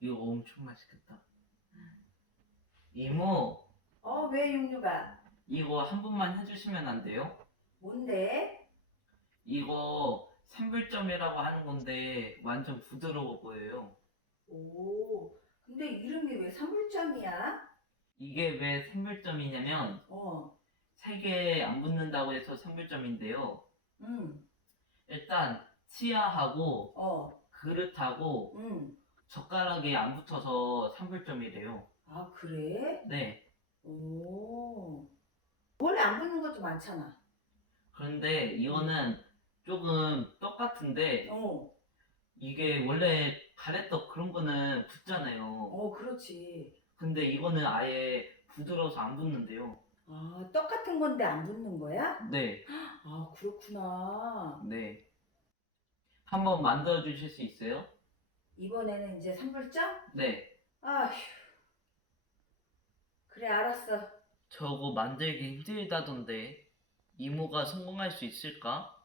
이거 엄청 맛있겠다. 이모, 어, 왜 육류가? 이거 한 번만 해주시면 안 돼요? 뭔데? 이거 산불점이라고 하는 건데 완전 부드러워 보여요. 오, 근데 이름이 왜 사물점이야? 이게 왜 산불점이냐면 어, 색에 안 붙는다고 해서 산불점인데요. 응, 일단 치아하고 어, 그릇하고 응. 젓가락이 안 붙어서 산불점이래요. 아, 그래? 네. 오. 원래 안 붙는 것도 많잖아. 그런데 이거는 조금 똑같은데 어, 이게 원래 가래떡 그런 거는 붙잖아요. 어, 그렇지. 근데 이거는 아예 부드러워서 안 붙는데요. 아, 똑같은 건데 안 붙는 거야? 네, 아, 그렇구나. 네. 한번 만들어 주실 수 있어요? 이번에는 이제 산불점? 네. 아휴. 그래, 알았어. 저거 만들기 힘들다던데 이모가 성공할 수 있을까?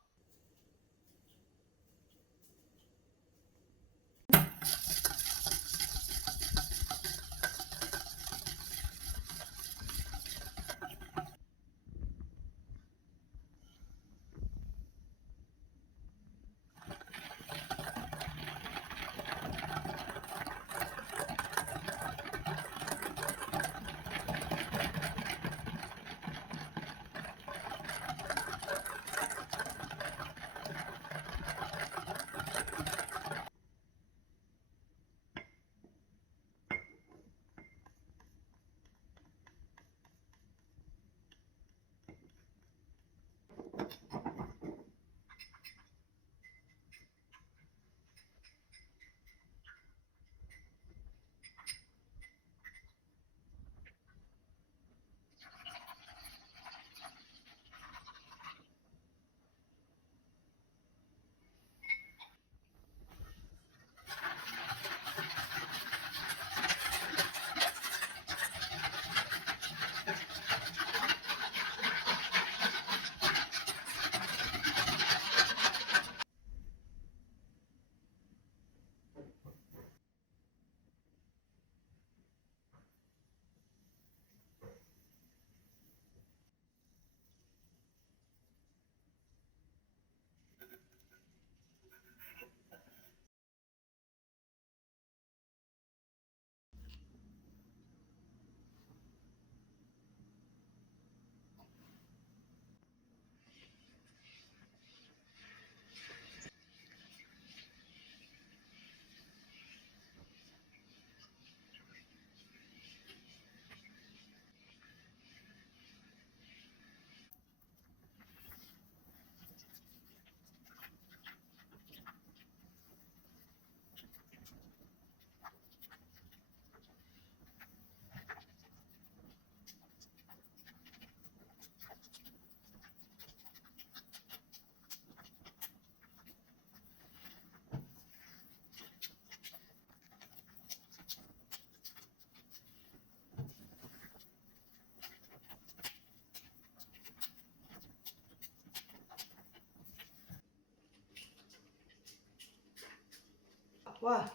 와,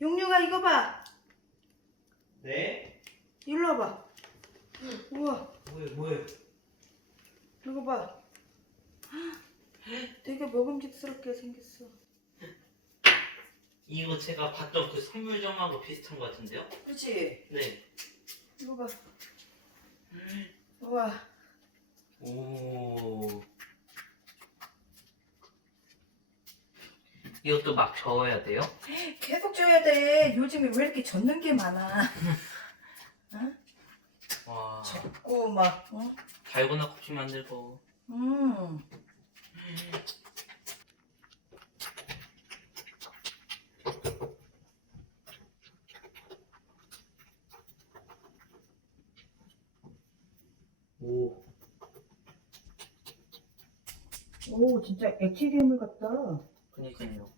육류가 이거 봐. 네? 일로 와봐. 우와, 뭐해 뭐해? 이거 봐. 되게 먹음직스럽게 생겼어. 이거 제가 봤던 그 선물점하고 비슷한 것 같은데요? 그렇지? 네. 이거 봐. 우와, 오. 이것도 막 저어야 돼요? 계속 줘야 돼. 요즘에 왜 이렇게 젓는 게 많아? 와. 젓고 막, 어? 달고나 커피 만들고. 음. 오. 오, 진짜 액체 괴물 같다. 그니까요.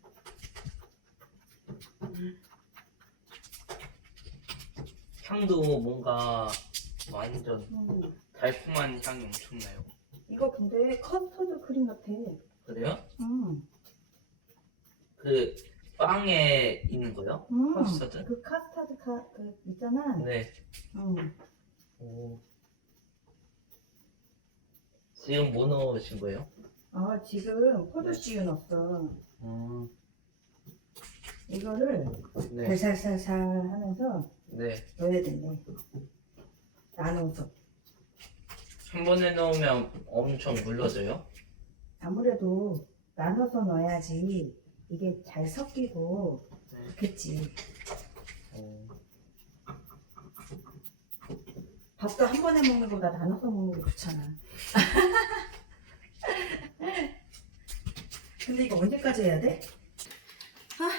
향도 뭔가 완전 음. 달콤한 향이 엄청나요. 이거 근데 커스터드 크림 같아. 그래요? 음. 그 빵에 있는 거요? 음, 커스터드? 그 카스타드 카, 그 있잖아. 네. 음. 오. 지금 뭐 넣으신 거예요? 아, 지금 포도씨유 넣었어. 음. 이거를 네. 살살살살 하면서 네. 넣어야 되네. 나눠서. 한 번에 넣으면 엄청 물러져요? 아무래도 나눠서 넣어야지 이게 잘 섞이고 네. 좋겠지. 오. 밥도 한 번에 먹는 거보다 나눠서 먹는 게 좋잖아. 근데 이거 언제까지 해야 돼? 아,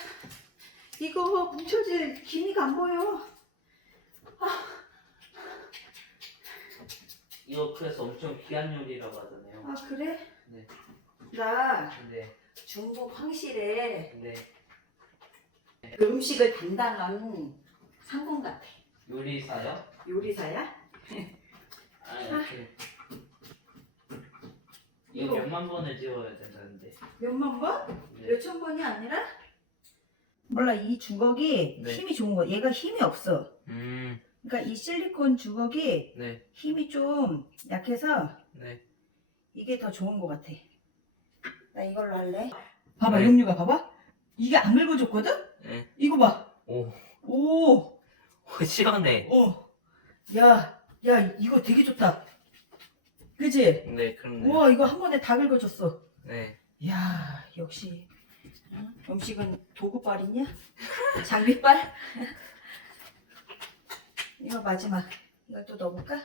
이거 뭉쳐질 기미가 안 보여. 이거 그래서 엄청 귀한 요리라고 하잖아요. 아, 그래? 네. 나 네. 중국 황실에 네. 그 음식을 담당한 상공 같아. 요리사요? 요리사야? 아, 이렇게. 이거. 몇만 번을 지워야 된다는데. 몇만 번? 네. 몇천 번이 아니라? 몰라, 이 주걱이 네. 힘이 좋은 거야. 얘가 힘이 없어. 음. 그러니까 이 실리콘 주걱이 네. 힘이 좀 약해서 네. 이게 더 좋은 것 같아. 나 이걸로 할래. 봐봐, 네. 육류가 봐봐. 이게 안 긁어줬거든? 네. 이거 봐. 오. 시원해. 어. 야, 야, 이거 되게 좋다. 그지? 네, 그럼요. 우와, 이거 한 번에 다 긁어줬어. 네. 야, 역시 어? 음식은 도구빨이냐? 장비빨? 이거 마지막. 이걸 또 넣어볼까?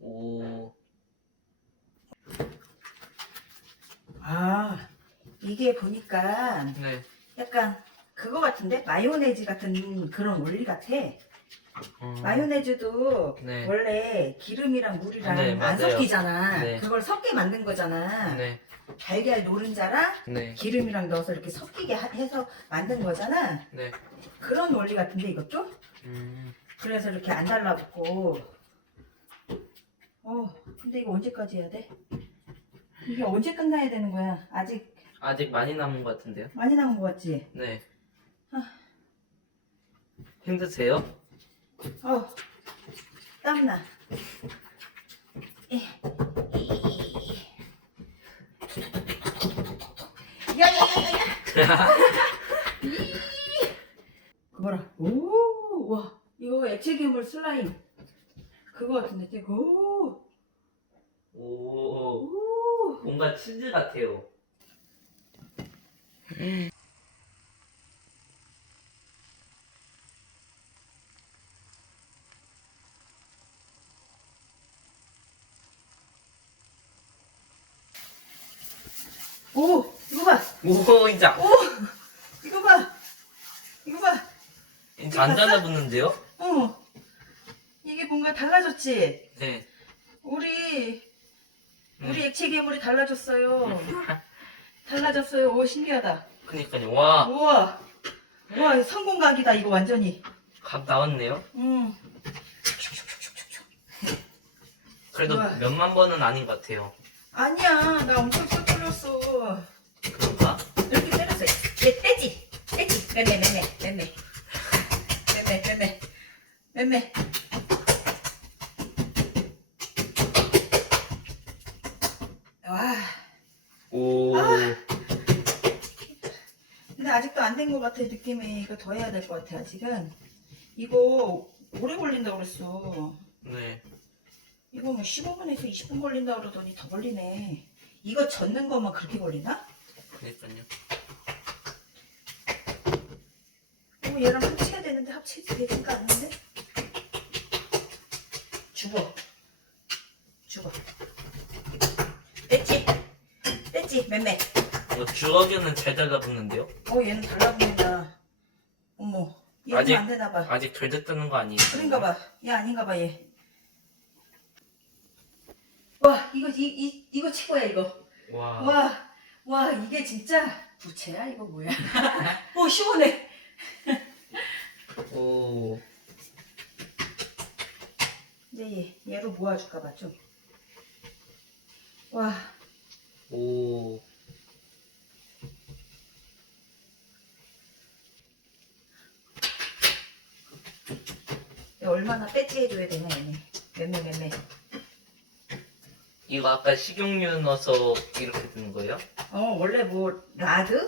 오. 아, 이게 보니까 네. 약간 그거 같은데? 마요네즈 같은 그런 원리 같아. 음. 마요네즈도 네. 원래 기름이랑 물이랑 네, 안 맞아요. 섞이잖아. 네. 그걸 섞게 만든 거잖아. 네. 달걀 노른자랑 네. 기름이랑 넣어서 이렇게 섞이게 하- 해서 만든 거잖아. 네. 그런 원리 같은데 이것도? 음. 그래서 이렇게 안 달라붙고. 어, 근데 이거 언제까지 해야 돼? 이게 언제 끝나야 되는 거야? 아직 아직 많이 남은 것 같은데요? 많이 남은 거 같지? 네. 아. 힘드세요? 어, 땀나. 에. 야야야야야! 그거라. 오, 와, 이거 액체 괴물 슬라임. 그거 같은데, 오, 오. 오. 뭔가 치즈 같아요. 오, 이거 봐. 오, 이제 오, 이거 봐. 이거 봐. 이제 안 달라붙는데요? 어. 이게 뭔가 달라졌지? 네. 우리, 음. 우리 액체 괴물이 달라졌어요. 달라졌어요. 오, 신기하다. 그니까요. 와, 우와. 와, 성공각이다, 이거 완전히. 각 나왔네요. 음. 그래도 우와. 몇만 번은 아닌 것 같아요. 아니야, 나 엄청 쏘 뚫렸어. 그런가? 이렇게 때렸어. 얘 떼지. 떼지. 매매, 매매, 매매. 매매, 매매. 매매. 와. 오. 아. 근데 아직도 안 된 것 같아, 느낌이. 이거 더 해야 될 것 같아, 아직은. 이거 오래 걸린다고 그랬어. 네. 이거 뭐 15분에서 20분 걸린다고 그러더니 더 걸리네. 이거 젓는 것만 그렇게 걸리나? 그니까요. 어, 얘랑 합쳐야 되는데 합치지 되지가 않는데? 죽어. 죽어. 뺐지? 뺐지? 맴매. 이거 주걱이는 잘 달라붙는데요? 어, 얘는 달라붙는다. 어머. 얘는 아직- 안 되나 봐. 아직 덜 됐다는 거 아니에요? 그런가 봐. 얘 아닌가 봐, 얘. 이거 이, 이 이거 최고야 이거. 와. 와, 와 이게 진짜 부채야 이거 뭐야? 오 어, 시원해. 오. 이제 얘, 얘로 모아줄까 봐 좀. 와. 오. 얼마나 빼지 해줘야 되냐 얘네. 몇매몇매 이거 아까 식용유 넣어서 이렇게 되는 거예요? 어 원래 뭐 라드,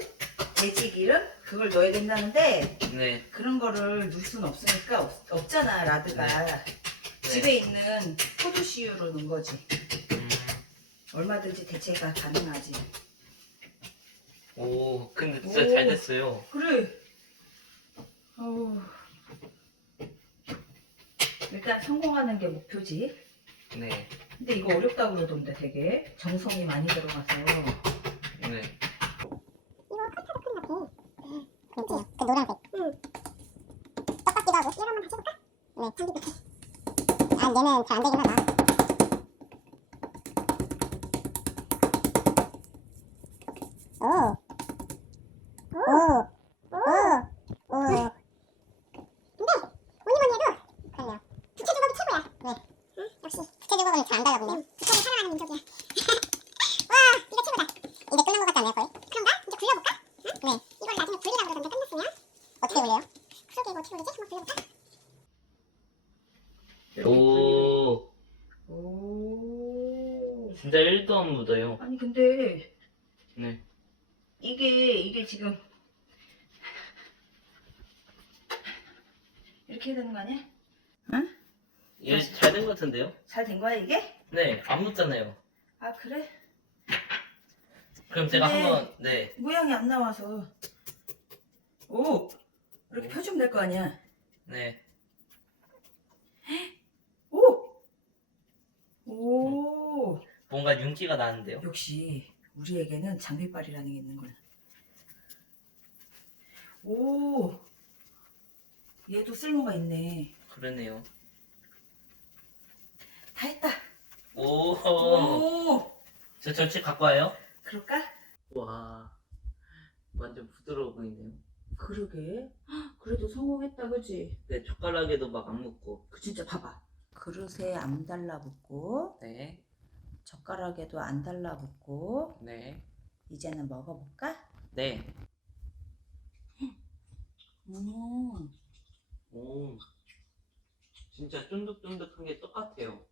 돼지 기름 그걸 넣어야 된다는데 네. 그런 거를 넣을 수는 없으니까 없, 없잖아 라드가. 네. 집에 있는 포도씨유로 넣은 거지. 음. 얼마든지 대체가 가능하지. 오, 근데 진짜 오. 잘 됐어요. 그래. 어우. 일단 성공하는 게 목표지. 네. 근데 이거 어렵다고 그러던데 되게 정성이 많이 들어가서. 네. 그렇지. 그 노란색. 응. 똑같기도 하고. 이거 한번 다시 해볼까? 네, 참기부터. 아, 얘는 잘 안 되긴 하다. 오. 오. 근데, 뭐니 뭐니 해도, 그래요. 부채 주걱이 최고야. 네. 응? 역시, 부채 주걱은 잘 안 달라붙네요. 부채를 사랑하는 민족이야. 와, 이거 최고다. 이제 끝난 것 같지 않아요, 거의? 그런가? 이제 굴려볼까? 응? 네. 이걸 나중에 굴리라고 그러던데 끝났으면? 어떻게 굴려요? 그러게 이거 어떻게 굴리지? 한번 굴려볼까? 오, 오. 진짜 1도 안 묻어요. 아니 근데 네. 이게 이게 지금 이렇게 해야 되는 거 아니야? 이거 잘 된 것 같은데요? 잘 된 거야 이게? 네, 안 묻잖아요. 아 그래? 그럼 제가 한번, 네. 모양이 안 나와서 오 이렇게 펴주면 될 거 아니야? 네. 오! 오! 뭔가 윤기가 나는데요? 역시 우리에게는 장비빨이라는 게 있는 거야. 오! 얘도 쓸모가 있네. 그러네요. 다 했다. 오, 오! 저 절치 갖고 와요? 그럴까? 와, 완전 부드러워 보이네요. 그러게. 헉, 그래도 성공했다, 그지? 네, 젓가락에도 막 안 묻고. 그 진짜 봐봐. 그릇에 안 달라 붙고 네, 젓가락에도 안 달라붙고 네, 이제는 먹어볼까? 네. 음, 오, 진짜 쫀득쫀득한 게 똑같아요.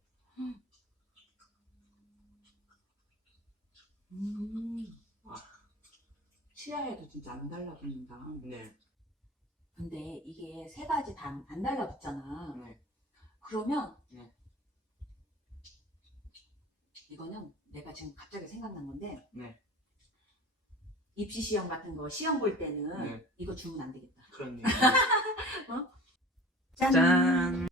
음. 치아에도 진짜 안 달라붙는다. 네, 근데 이게 세 가지 다 안 달라붙잖아. 네. 그러면 네. 이거는 내가 지금 갑자기 생각난 건데 네. 입시 시험 같은 거 시험 볼 때는 네. 이거 주면 안 되겠다. 그렇네요. 짠! 짠!